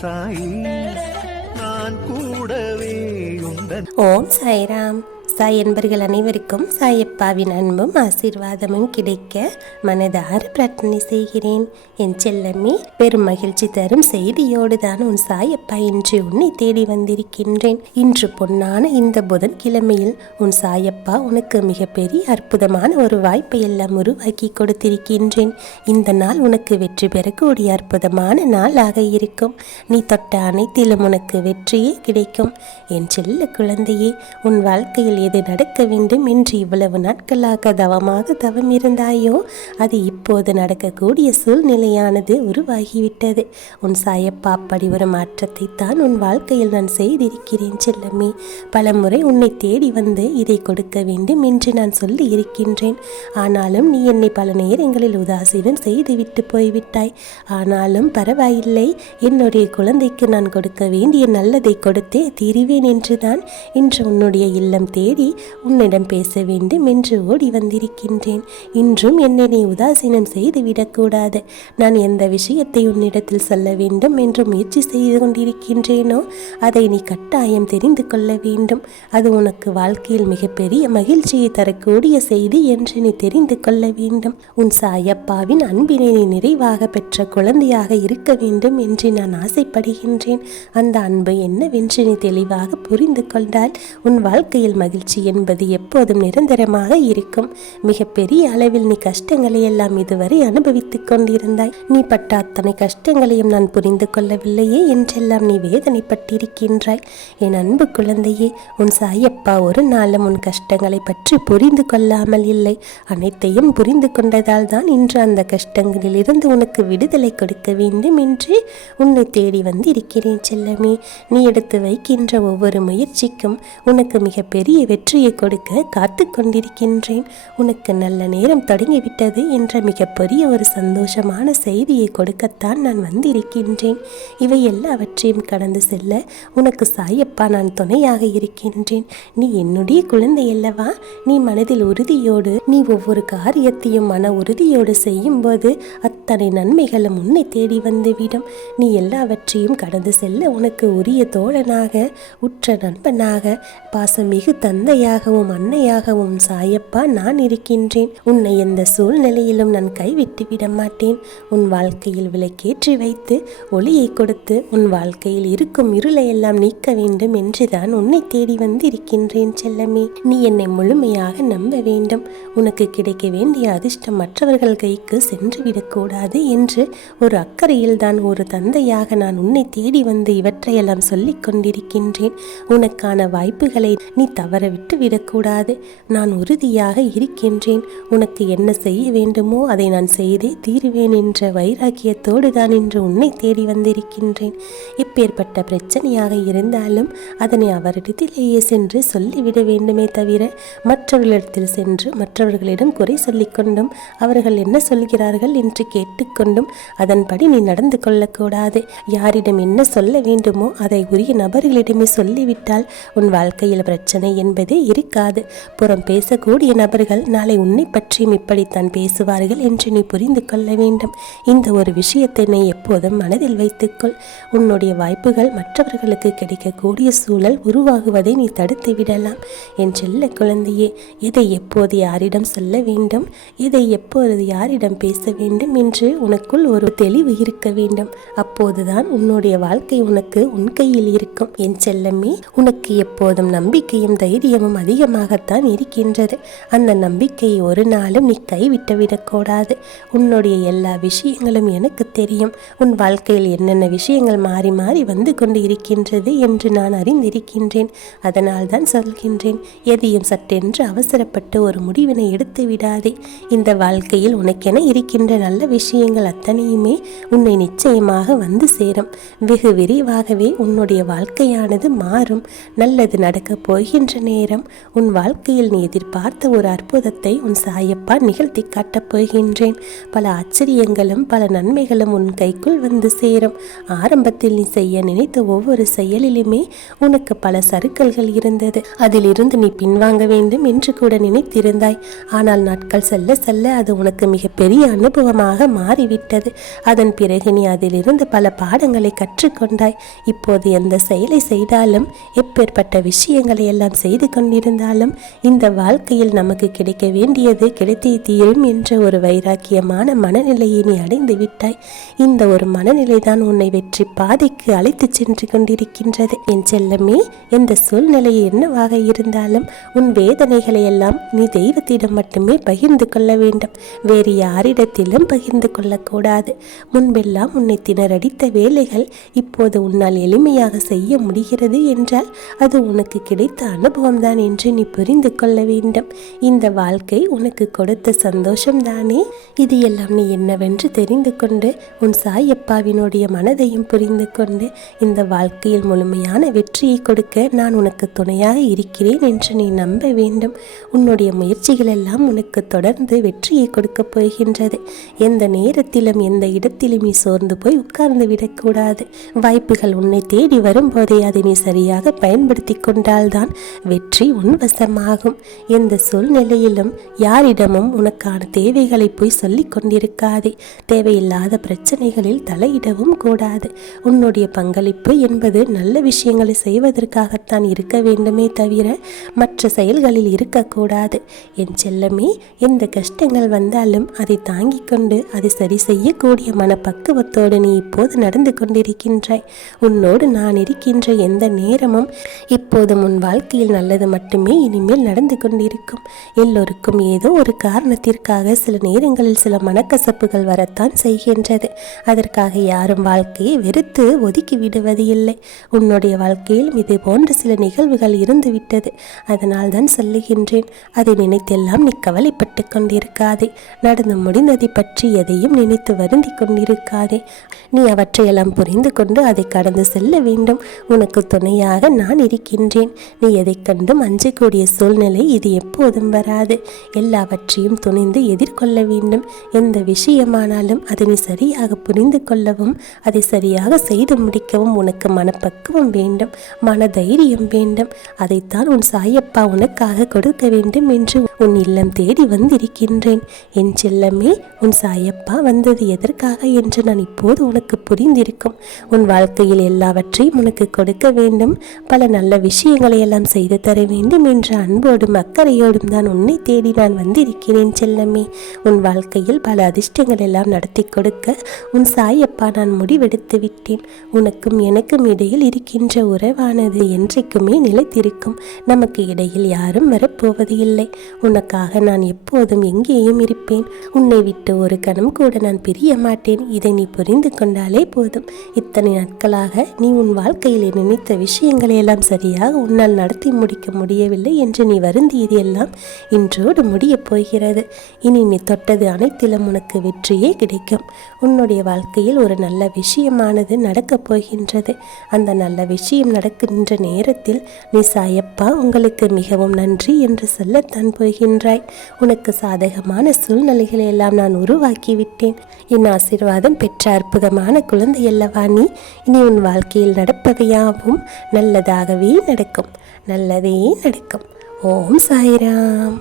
சாயி நான் கூடவே உந்தன். ஓம் சாய்ராம். சாய் என்பர்கள் அனைவருக்கும் சாயப்பாவின் அன்பும் ஆசீர்வாதமும் கிடைக்க மனதார பிரார்த்தனை செய்கிறேன். என் செல்லமே, பெரும் மகிழ்ச்சி தரும் செய்தியோடு தான் உன் சாயப்பா இன்று உன்னை தேடி வந்திருக்கின்றேன். இன்று பொன்னான இந்த புதன்கிழமையில் உன் சாயப்பா உனக்கு மிகப்பெரிய அற்புதமான ஒரு வாய்ப்பை எல்லாம் உருவாக்கி கொடுத்திருக்கின்றேன். இந்த நாள் உனக்கு வெற்றி பெறக்கூடிய அற்புதமான நாளாக இருக்கும். நீ தொட்ட அனைத்திலும் உனக்கு வெற்றியே கிடைக்கும். என் செல்ல குழந்தையே, உன் வாழ்க்கையில் எது நடக்க வேண்டும் என்று இவ்வளவு நாட்களாக தவம் இருந்தாயோ அது இப்போது நடக்கக்கூடிய சூழ்நிலையானது உருவாகிவிட்டது. உன் சாயப்பா அப்படி ஒரு மாற்றத்தை தான் உன் வாழ்க்கையில் நான் செய்திருக்கிறேன் செல்லமே. பல முறை உன்னை தேடி வந்து இதை கொடுக்க வேண்டும் என்று நான் சொல்லி இருக்கின்றேன். ஆனாலும் நீ என்னை பல நேரங்களில் உதாசீனம் செய்துவிட்டு போய்விட்டாய். ஆனாலும் பரவாயில்லை, என்னுடைய குழந்தைக்கு நான் கொடுக்க வேண்டிய நல்லதை கொடுத்தே தீருவேன் என்றுதான் இன்று உன்னுடைய இல்லம் தேடி உன்னிடம் பேச வேண்டும் என்று ஓடி வந்திருக்கின்றேன். இன்றும் என்னை நீ உதாசீனம் செய்து விடக்கூடாது. நான் எந்த விஷயத்தை உன்னிடத்தில் சொல்ல வேண்டும் என்று முயற்சி செய்து கொண்டிருக்கின்றேனோ அதை நீ கட்டாயம் தெரிந்து கொள்ள வேண்டும். அது உனக்கு வாழ்க்கையில் மிகப்பெரிய மகிழ்ச்சியை தரக்கூடிய செய்தி என்று நீ தெரிந்து கொள்ள வேண்டும். உன் சாயப்பாவின் அன்பினை நீ நிறைவாக பெற்ற குழந்தையாக இருக்க வேண்டும் என்று நான் ஆசைப்படுகின்றேன். அந்த அன்பு என்னவென்று நீ தெளிவாக புரிந்து கொண்டால் உன் வாழ்க்கையில் மகிழ்ச்சி என்பது எப்போதும் நிரந்தரமாக இருக்கும். மிகப்பெரிய அளவில் நீ கஷ்டங்களை எல்லாம் இதுவரை அனுபவித்துக் கொண்டிருந்தாய். நீ பட்ட அத்தனை கஷ்டங்களையும் நான் புரிந்து கொள்ளவில்லையே என்றெல்லாம் நீ வேதனைப்பட்டிருக்கின்றாய். என் அன்பு குழந்தையே, உன் சாயப்பா ஒரு நாளும் உன் கஷ்டங்களை பற்றி புரிந்து கொள்ளாமல் இல்லை. அனைத்தையும் புரிந்து கொண்டதால் தான் இன்று அந்த கஷ்டங்களில் இருந்து உனக்கு விடுதலை கொடுக்க வேண்டும் என்று உன்னை தேடி வந்து இருக்கிறேன் செல்லமே. நீ எடுத்து வைக்கின்ற ஒவ்வொரு முயற்சிக்கும் உனக்கு மிகப்பெரிய வெற்றியை கொடுக்க காத்து கொண்டிருக்கின்றேன். உனக்கு நல்ல நேரம் தொடங்கிவிட்டது என்ற மிகப்பெரிய ஒரு சந்தோஷமான செய்தியை கொடுக்கத்தான் நான் வந்திருக்கின்றேன். இவை எல்லாவற்றையும் கடந்து செல்ல உனக்கு சாயப்பா நான் துணையாக இருக்கின்றேன். நீ என்னுடைய குழந்தை அல்லவா? நீ மனதில் உறுதியோடு நீ ஒவ்வொரு காரியத்தையும் மன உறுதியோடு செய்யும் போது அத்தனை நன்மைகளும் உன்னை தேடி வந்துவிடும். நீ எல்லாவற்றையும் கடந்து செல்ல உனக்கு உரிய தோழனாக, உற்ற நண்பனாக, பாசமிகு தந்தையாகவும் அன்னையாகவும் சாயப்பா நான் இருக்கின்றேன். உன்னை எந்த சூழ்நிலையிலும் நான் கைவிட்டு விட மாட்டேன். உன் வாழ்க்கையில் விளக்கேற்றி வைத்து ஒளியை கொடுத்து உன் வாழ்க்கையில் இருக்கும் இருளை எல்லாம் நீக்க வேண்டும் என்றுதான் உன்னை தேடி வந்து இருக்கின்றேன் செல்லமே. நீ என்னை முழுமையாக நம்ப வேண்டும். உனக்கு கிடைக்க வேண்டிய அதிர்ஷ்டம் மற்றவர்கள் கைக்கு சென்று விடக்கூடாது என்று ஒரு அக்கறையில் தான் ஒரு தந்தையாக நான் உன்னை தேடி வந்து இவற்றையெல்லாம் சொல்லிக் கொண்டிருக்கின்றேன். உனக்கான வாய்ப்புகளை நீ தவற விட்டு விடக்கூடாது. நான் உறுதியாக இருக்கின்றேன். உனக்கு என்ன செய்ய வேண்டுமோ அதை நான் செய்தே தீருவேன் என்ற வைராக்கியத்தோடு தான் இன்று உன்னை தேடி வந்திருக்கின்றேன். எப்பேற்பட்ட பிரச்சனையாக இருந்தாலும் அதனை அவரிடத்திலேயே சென்று சொல்லிவிட வேண்டுமே தவிர மற்றவர்களிடத்தில் சென்று மற்றவர்களிடம் குறை சொல்லிக்கொண்டும் அவர்கள் என்ன சொல்கிறார்கள் என்று கேட்டுக்கொண்டும் அதன்படி நீ நடந்து கொள்ளக்கூடாது. யாரிடம் என்ன சொல்ல வேண்டுமோ அதை உரிய நபர்களிடமே சொல்லிவிட்டால் உன் வாழ்க்கையில் பிரச்சனை என்பதே இருக்காது. புறம் பேசக்கூடிய நபர்கள் நாளை உன்னை பற்றியும் இப்படித்தான் பேசுவார்கள் என்று நீ புரிந்து கொள்ள வேண்டும். இந்த ஒரு விஷயத்தை நீ எப்போதும் மனதில் வைத்துக்கொள். உன்னுடைய வாய்ப்புகள் மற்றவர்களுக்கு கிடைக்கக்கூடிய சூழல் உருவாகுவதை நீ தடுத்து விடலாம். என் செல்ல குழந்தையே, எதை எப்போது யாரிடம் சொல்ல வேண்டும், எதை எப்போது யாரிடம் பேச வேண்டும் என்று உனக்குள் ஒரு தெளிவு இருக்க வேண்டும். அப்போதுதான் உன்னுடைய வாழ்க்கை உனக்கு உன் கையில் இருக்கும். என் செல்லமே, உனக்கு எப்போதும் நம்பிக்கையும் தைரியமும் அதிகமாகத்தான் இருக்கின்றது. அந்த நம்பிக்கையை ஒரு நாளும் நீ கைவிட்டு விடக்கூடாது. உன்னுடைய எல்லா விஷயங்களும் எனக்கு தெரியும். உன் வாழ்க்கையில் என்னென்ன விஷயங்கள் மாறி மாறி வந்து கொண்டு இருக்கின்றது என்று நான் அறிந்திருக்கின்றேன். அதனால் தான் சொல்கின்றேன், எதையும் சட்டென்று அவசரப்பட்டு ஒரு முடிவினை எடுத்து விடாதே. இந்த வாழ்க்கையில் உனக்கென இருக்கின்ற நல்ல விஷயங்கள் அத்தனையுமே உன்னை நிச்சயமாக வந்து சேரும். வெகு விரைவாகவே உன்னுடைய வாழ்க்கையானது மாறும். நல்லது நடக்கப் போகின்ற நேரம் உன் வாழ்க்கையில் நீ எதிர்பார்த்த ஒரு அற்புதத்தை உன் சாயப்பா நிகழ்த்தி காட்டப் போகின்றேன். பல ஆச்சரியங்களும் பல நன்மைகளும் உன் கைக்குள் வந்து சேரும். ஆரம்பத்தில் நீ செய்ய நினைத்த ஒவ்வொரு செயலிலுமே உனக்கு பல சறுக்கல்கள் இருந்தது. அதிலிருந்து நீ பின்வாங்க வேண்டும் என்று கூட நினைத்திருந்தாய். ஆனால் நாட்கள் செல்ல செல்ல அது உனக்கு மிகப்பெரிய அனுபவமாக மாறிவிட்டது. அதன் பிறகு நீ அதிலிருந்து பல பாடங்களை கற்றுக்கொண்டாய். இப்போது எந்த செயலை செய்தாலும், எப்பேற்பட்ட விஷயங்களை எல்லாம் செய்து கொண்டிருந்தாலும், இந்த வாழ்க்கையில் நமக்கு கிடைக்க வேண்டியது கிடைத்தே தீரும் என்ற ஒரு வைராக்கியமான மனநிலையை நீ அடைந்து விட்டாய். இந்த ஒரு மனநிலை தான் உன்னை வெற்றி பாதைக்கு அழைத்து சென்று கொண்டிருக்கின்றது. என் செல்லமே, எந்த சூழ்நிலை என்னவாக இருந்தாலும் உன் வேதனைகளை எல்லாம் நீ தெய்வத்திடம் மட்டுமே பகிர்ந்து கொள்ள வேண்டும். வேறு யாரிடத்திலும் பகிர்ந்து கொள்ளக்கூடாது. முன்பெல்லாம் உன்னை திணறடித்த வேலைகள் இப்போது உன்னால் எளிமையாக செய்ய முடிகிறது என்றால் அது உனக்கு கிடைத்த அனுபவம்தான் என்று நீ புரிந்து கொள்ள வேண்டும். இந்த வாழ்க்கை உனக்கு கொடுத்த சந்தோஷம்தானே. இது எல்லாம் நீ என்னவென்று தெரிந்து கொண்டு உன் சாயப்பாவினுடைய மனதையும் புரிந்து கொண்டு இந்த வாழ்க்கையில் முழுமையான வெற்றியை கொடுக்க நான் உனக்கு துணையாக இருக்கிறேன் என்று நீ நம்ப வேண்டும். உன்னுடைய முயற்சிகள் எல்லாம் உனக்கு தொடர்ந்து வெற்றியை கொடுக்கப் போகின்றது. எந்த நேரத்திலும் எந்த இடத்திலும் நீ சோர்ந்து போய் உட்கார்ந்து விடக்கூடாது. வாய்ப்புகள் உன்னை தேடி வரும்போதே அதை நீ சரியாக பயன்படுத்தி கொண்டால்தான் வெற்றி உன் வசமாகும். எந்த சூழ்நிலையிலும் யாரிடமும் உனக்கான தேவைகளை போய் சொல்லிக் கொண்டிருக்காதே. தேவையில்லாத பிரச்சனைகளில் தலையிடவும் கூடாது. உன்னுடைய பங்களிப்பு என்பது நல்ல விஷயங்களை செய்வதற்காகத்தான் இருக்க வேண்டுமே தவிர மற்ற செயல்களில் இருக்கக்கூடாது. என் செல்லமே, எந்த கஷ்டங்கள் வந்தாலும் அதை தாங்கிக் கொண்டு அதை சரி செய்யக்கூடிய மனப்பக்குவத்தோடு நீ இப்போது நடந்து கொண்டிருக்கின்றாய். உன்னோடு நான் இருக்கின்ற எந்த நேரமும் இப்போதும் உன் வாழ்க்கையில் நல்லது மட்டுமே இனிமேல் நடந்து கொண்டிருக்கும். எல்லோருக்கும் ஏதோ ஒரு காரணத்திற்காக சில நேரங்களில் சில மனக்கசப்புகள் வரத்தான் செய்கின்றது. அதற்காக யாரும் வாழ்க்கையை வெறுத்து ஒதுக்கி விடுவது இல்லை. உன்னுடைய வாழ்க்கையிலும் இது போன்ற சில நிகழ்வுகள் இருந்துவிட்டது. அதனால் தான் சொல்லுகின்றேன், அதை நினைத்தெல்லாம் நீ கவலைப்பட்டு கொண்டிருக்காதே. நடந்து முடிந்ததை பற்றி எதையும் நினைத்து வருந்தி கொண்டிருக்காதே. நீ அவற்றையெல்லாம் புரிந்து கொண்டு அதை கடந்து செல்ல வேண்டும். உனக்கு துணையாக நான் இருக்கின்றேன். நீ எதை கண்டும் அஞ்சக்கூடிய சூழ்நிலை இது எப்போதும் வராது. எல்லாவற்றையும் துணிந்து எதிர்கொள்ள வேண்டும். எந்த விஷயமானாலும் அதை நீ சரியாக புரிந்து கொள்ளவும் அதை சரியாக செய்து முடிக்கவும் உனக்கு மனப்பக்குவம் வேண்டும், மனதைரியம் வேண்டும். அதைத்தான் உன் சாயப்பா உனக்காக கொடுக்க வேண்டும் என்று உன் இல்லம் தேடி வந்திருக்கின்றேன். என் செல்லமே, உன் சாயப்பா வந்தது எதற்காக என்று நான் இப்போது உனக்கு புரிந்திருக்கும். உன் வாழ்க்கையில் எல்லாவற்றையும் உனக்கு கொடுக்க வேண்டும், பல நல்ல விஷயங்களை எல்லாம் செய்து தர வேண்டும் என்ற அன்போடும் அக்கறையோடும் தான் உன்னை தேடி நான் வந்திருக்கிறேன் செல்லமே. உன் வாழ்க்கையில் பல அதிர்ஷ்டங்கள் எல்லாம் நடத்தி கொடுக்க உன் சாயப்பா நான் முடிவெடுத்து விட்டேன். உனக்கும் எனக்கும் இடையில் இருக்கின்ற உறவானது என்றைக்குமே நிலைத்திருக்கும். நமக்கு இடையில் யாரும் வரப்போவது இல்லை. உனக்காக நான் எப்போதும் எங்கேயும் இருப்பேன். உன்னை விட்டு ஒரு கணம் கூட நான் பிரிய மாட்டேன். இதை நீ புரிந்து கொண்டாலே போதும். இத்தனை நாட்களாக நீ உன் வாழ்க்கையில் நினைத்த விஷயங்களை எல்லாம் சரியாக உன்னால் நடத்தி முடிக்க முடியவில்லை என்று நீ வருந்தியது எல்லாம் இன்றோடு முடியப் போகிறது. இனி நீ தொட்டது அனைத்திலும் உனக்கு வெற்றியே கிடைக்கும். உன்னுடைய வாழ்க்கையில் ஒரு நல்ல விஷயமானது நடக்கப் போகின்றது. அந்த நல்ல விஷயம் நடக்கின்ற நேரத்தில் நீ சாயப்பா உங்களுக்கு மிகவும் நன்றி என்று சொல்லத்தான் போகின்றாய். உனக்கு சாதகமான சூழ்நிலைகளை எல்லாம் நான் உருவாக்கிவிட்டேன். என் ஆசீர்வாதம் பெற்ற அற்புதமான குழந்தை அல்லவா நீ. இனி உன் வாழ்க்கையில் நடப்பவையாவும் நல்லதாகவே நடக்கும், நல்லதே நடக்கும். ஓம் சாய்ராம்.